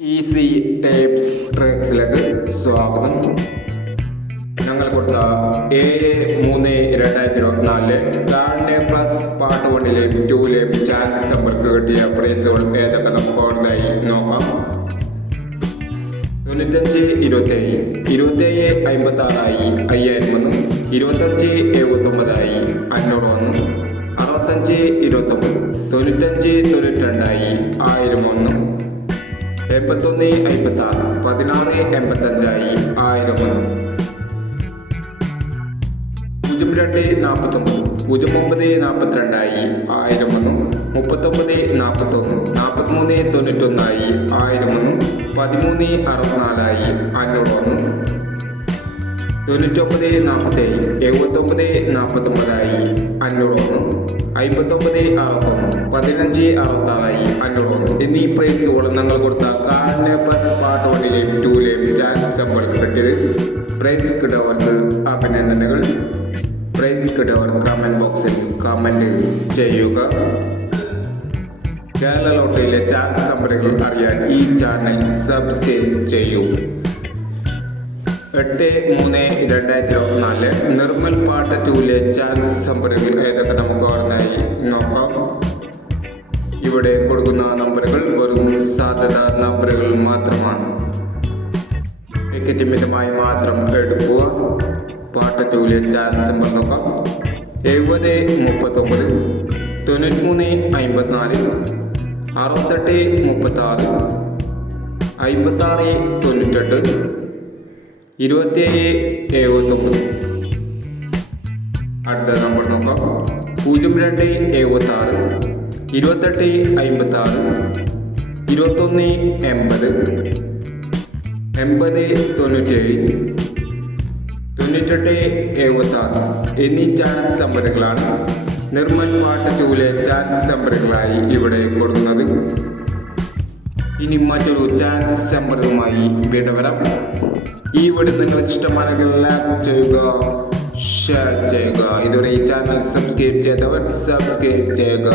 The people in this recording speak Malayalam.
ഈസി ടേപ്സ് ട്രിക്സിലേക്ക് സ്വാഗതം. ഞങ്ങൾ കൊടുത്ത ഏഴ് മൂന്ന് രണ്ടായിരത്തി ഇരുപത്തിനാലിൽ കാർഡിനെ പ്ലസ് പാർട്ട് വണ്ണിലെ ടൂലെ ചാൻസ് സമ്പർക്ക് കിട്ടിയ പ്രൈസുകൾ ഏതൊക്കെ നമുക്ക് ഓർമ്മയായി നോക്കാം. തൊണ്ണൂറ്റഞ്ച് ഇരുപത്തേഴ് ഇരുപത്തേഴ് അമ്പത്തി ആറായി അയ്യായിരം ഒന്ന് ഇരുപത്തഞ്ച് എഴുപത്തൊമ്പതായി അഞ്ഞൂറ് ഒന്ന് അറുപത്തഞ്ച് ഇരുപത്തൊമ്പത് തൊണ്ണൂറ്റഞ്ച് തൊണ്ണൂറ്റി രണ്ടായി ആയിരം ഒന്ന് എൺപത്തൊന്ന് അമ്പത്തി ആറ് പതിനാറ് എൺപത്തഞ്ചായി ആയിരം ഒന്ന് പൂജ്യം രണ്ട് നാൽപ്പത്തൊമ്പത് പൂജ്യം ഒമ്പത് നാൽപ്പത്തിരണ്ടായി ആയിരം ഒന്ന് മുപ്പത്തൊമ്പത് നാൽപ്പത്തൊന്ന് നാൽപ്പത്തിമൂന്ന് തൊണ്ണൂറ്റൊന്നായി ആയിരം ഒന്ന് പതിമൂന്ന് അറുപത്തിനാലായി അഞ്ഞൂറ് ഒന്ന് തൊണ്ണൂറ്റൊമ്പത് നാൽപ്പത്തേഴ് എഴുപത്തൊമ്പത് നാൽപ്പത്തൊമ്പതായി അഞ്ഞൂറ് ഒന്ന് അമ്പത്തൊമ്പത് അറുപത്തൊന്ന് പതിനഞ്ച് അറുപത്താറ് അഞ്ഞൂറ്. എന്നീ പ്രൈസുകൾ ഞങ്ങൾ കൊടുത്ത കാറിന്റെ ബസ് പാർട്ട് വണ്ണിലെയും ടൂലെയും ചാൻസ് അവർക്ക് കിട്ടിയത് പ്രൈസ് കിട്ടവർക്ക് അഭിനന്ദനങ്ങൾ. പ്രൈസ് കിട്ടവർ കമന്റ് ബോക്സിൽ കമന്റ് ചെയ്യുക. കേരള ലോട്ടറിയിലെ ചാൻസ് നമ്പറുകൾ അറിയാൻ ഈ ചാനൽ സബ്സ്ക്രൈബ് ചെയ്യൂ. എട്ട് മൂന്ന് രണ്ടായിരത്തി ഇരുപത്തിനാല് നിർമ്മൽ പാട്ട് ടൂലെ ചാൻസ് നമ്പറുകൾ ഏതൊക്കെ നമുക്ക് ഓർമ്മയായി? നോക്കാം. ഇവിടെ കൊടുക്കുന്ന നമ്പറുകൾ വെറും സാധ്യത നമ്പറുകൾ മാത്രമാണ്. വിക്കറ്റ് മിതമായി മാത്രം എടുക്കുക. പാട്ട് ടൂലെ ചാൻസ് നമ്പർ നോക്കാം. എഴുപത് മുപ്പത്തൊമ്പത് തൊണ്ണൂറ്റിമൂന്ന് അമ്പത്തിനാല് അറുപത്തെട്ട് മുപ്പത്താറ് അമ്പത്താറ് തൊണ്ണൂറ്റെട്ട് ഇരുപത്തിയേഴ് എഴുപത്തൊമ്പത് അടുത്ത നമ്പർ നോക്കാം. പൂജ്യം രണ്ട് എഴുപത്തി ആറ് ഇരുപത്തെട്ട് അമ്പത്തി ആറ് ഇരുപത്തൊന്ന് എൺപത് എൺപത് തൊണ്ണൂറ്റേഴ് തൊണ്ണൂറ്റെട്ട് എഴുപത്തി ആറ് എന്നീ ചാൻസ് നമ്പറുകളാണ് നിർമ്മൽ പാട്ട് ടൂലെ ചാൻസ് നമ്പറുകളായി ഇവിടെ കൊടുക്കുന്നത്. ഇനി മറ്റൊരു ചാൻസ് ചമ്പറുമായി വീണ്ടും വരാം. ഈ വീട് നിങ്ങൾക്ക് ഇഷ്ടമാണെങ്കിൽ ലൈക്ക് ചെയ്യുക ഷെയർ ചെയ്യുക. ഇതുവരെ ഈ ചാനൽ സബ്സ്ക്രൈബ് ചെയ്തവർ സബ്സ്ക്രൈബ് ചെയ്യുക.